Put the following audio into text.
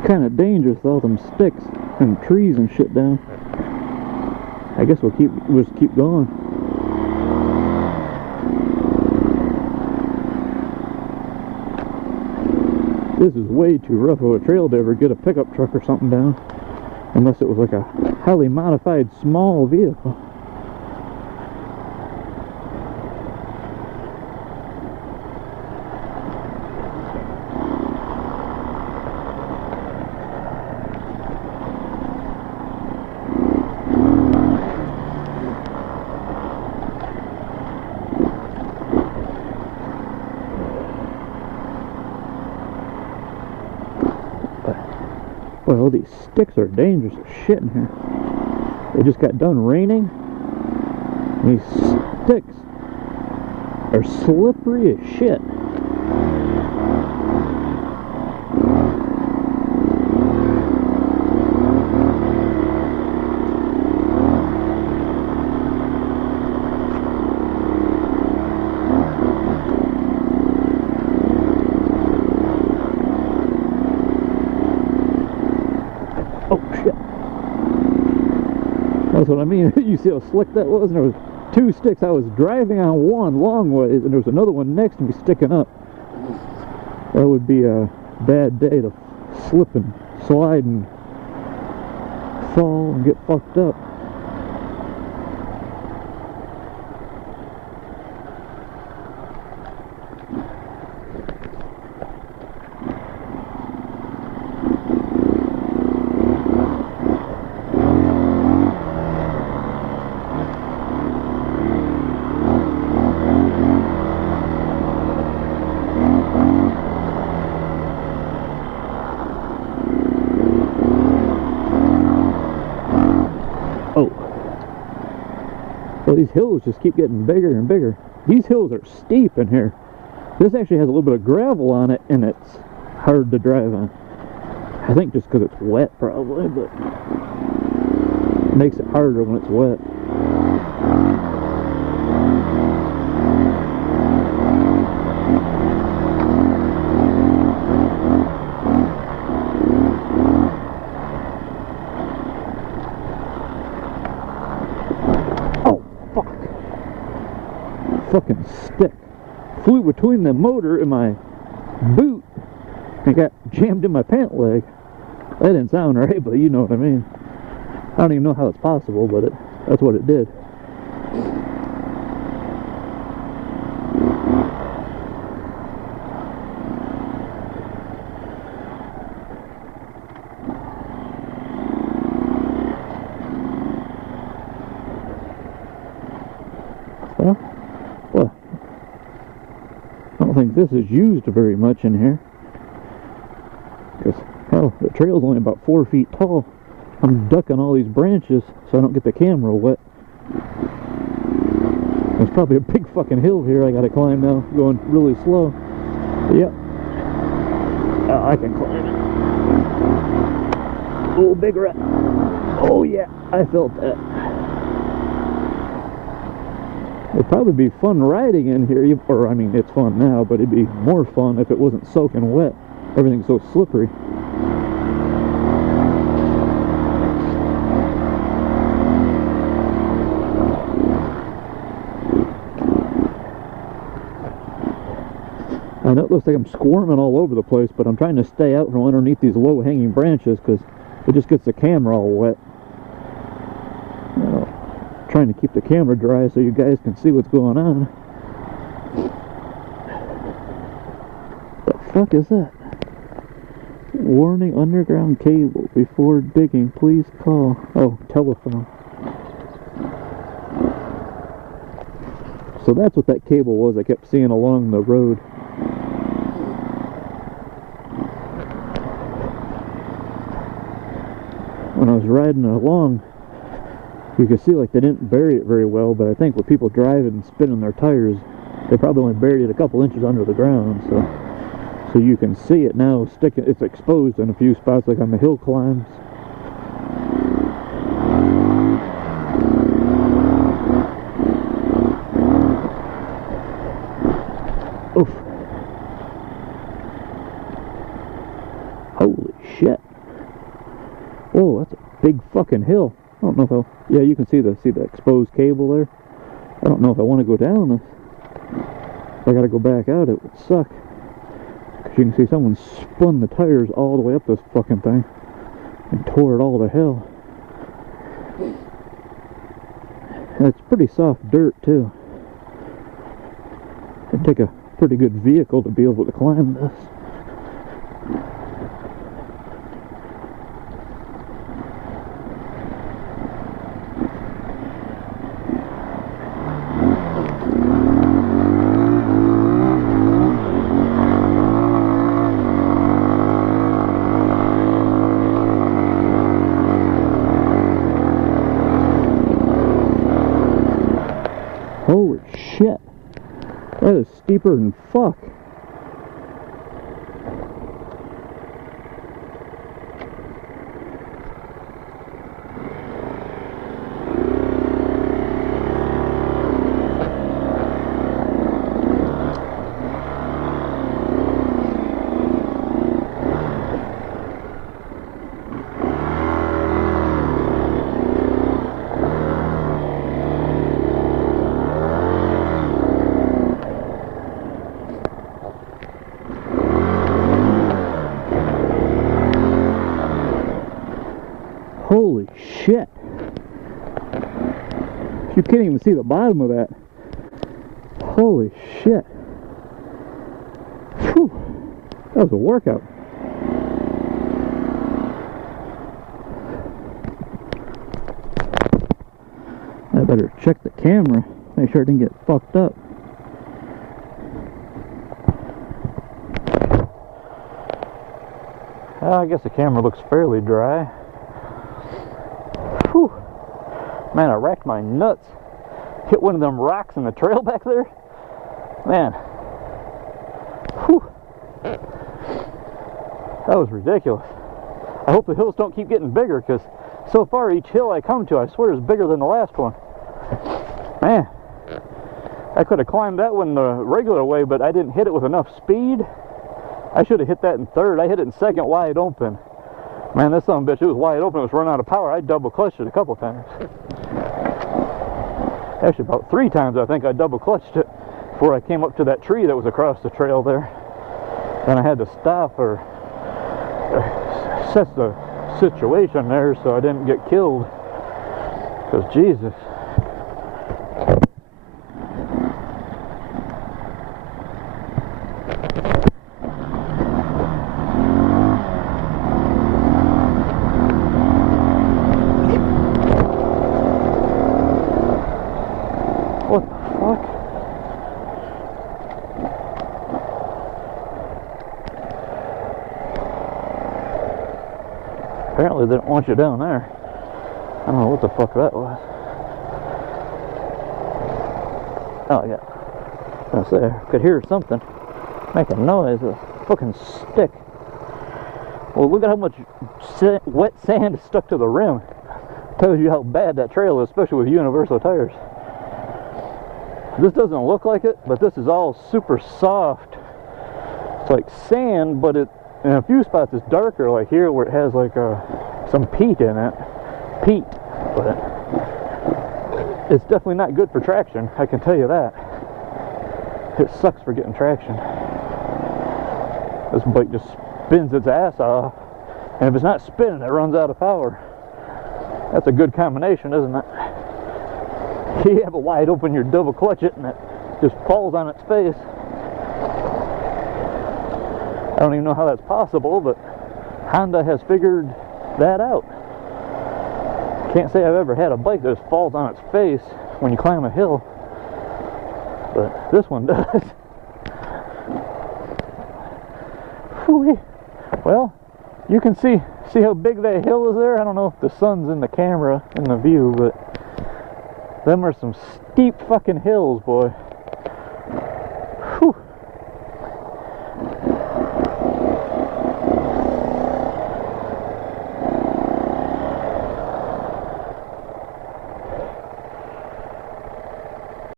It's kind of dangerous with all them sticks and trees and shit down. I guess we'll just keep going. This is way too rough of a trail to ever get a pickup truck or something down, unless it was like a highly modified small vehicle. Well, these sticks are dangerous as shit in here. It just got done raining. These sticks are slippery as shit. That's what I mean. You see how slick that was? And there was two sticks. I was driving on one long ways, and there was another one next to me sticking up. That would be a bad day to slip and slide and fall and get fucked up. Well, these hills just keep getting bigger and bigger. These hills are steep in here. This actually has a little bit of gravel on it, and it's hard to drive on. I think just because it's wet, probably, but it makes it harder when it's wet. Fucking stick flew between the motor and my boot and got jammed in my pant leg. That didn't sound right, but you know what I mean. I don't even know how it's possible, but that's what it did. Well, I don't think this is used very much in here. Because, hell, the trail's only about 4 feet tall. I'm ducking all these branches so I don't get the camera wet. There's probably a big fucking hill here I gotta climb now, going really slow. But yeah. I can climb it. Oh, big rat. Oh yeah, I felt that. It'd probably be fun riding in here, or I mean, it's fun now, but it'd be more fun if it wasn't soaking wet. Everything's so slippery. I know it looks like I'm squirming all over the place, but I'm trying to stay out from underneath these low-hanging branches because it just gets the camera all wet. You know, trying to keep the camera dry so you guys can see what's going on. The fuck is that? Warning, underground cable. Before digging, please call. Oh, telephone. So that's what that cable was I kept seeing along the road. When I was riding along, you could see like they didn't bury it very well, but I think with people driving and spinning their tires, they probably only buried it a couple inches under the ground, so you can see it now sticking. It's exposed in a few spots, like on the hill climbs. Oof. Holy shit. Whoa, that's a big fucking hill. I don't know if I... Yeah, you can see the exposed cable there. I don't know if I want to go down this. If I gotta go back out, it would suck. Because you can see someone spun the tires all the way up this fucking thing and tore it all to hell. And it's pretty soft dirt too. It'd take a pretty good vehicle to be able to climb this. Holy shit. That is steeper than fuck. Holy shit. You can't even see the bottom of that. Holy shit. Whew. That was a workout. I better check the camera, make sure it didn't get fucked up. I guess the camera looks fairly dry. Whew. Man, I racked my nuts. Hit one of them rocks in the trail back there. Man. Whew. That was ridiculous. I hope the hills don't keep getting bigger, because so far each hill I come to, I swear, is bigger than the last one. Man. I could have climbed that one the regular way, but I didn't hit it with enough speed. I should have hit that in third. I hit it in second wide open. Man, this son of a bitch, it was wide open. It was running out of power. I double clutched it a couple times. Actually, about 3 times I think I double clutched it before I came up to that tree that was across the trail there. Then I had to stop or assess the situation there so I didn't get killed. Because Jesus. What the fuck? Apparently they don't want you down there. I don't know what the fuck that was. Oh yeah. I was there. Could hear something make a noise. A fucking stick. Well, look at how much wet sand is stuck to the rim. Tells you how bad that trail is, especially with universal tires. This doesn't look like it, but this is all super soft. It's like sand, but it in a few spots it's darker, like here where it has like some peat in it. Peat, but it's definitely not good for traction, I can tell you that. It sucks for getting traction. This bike just spins its ass off, and if it's not spinning, it runs out of power. That's a good combination, isn't it? You have it wide open, you double clutch it, and it just falls on its face. I don't even know how that's possible, but Honda has figured that out. Can't say I've ever had a bike that just falls on its face when you climb a hill, but this one does. Whew. Well, you can see how big that hill is there. I don't know if the sun's in the camera in the view, but them are some steep fucking hills, boy. Whew.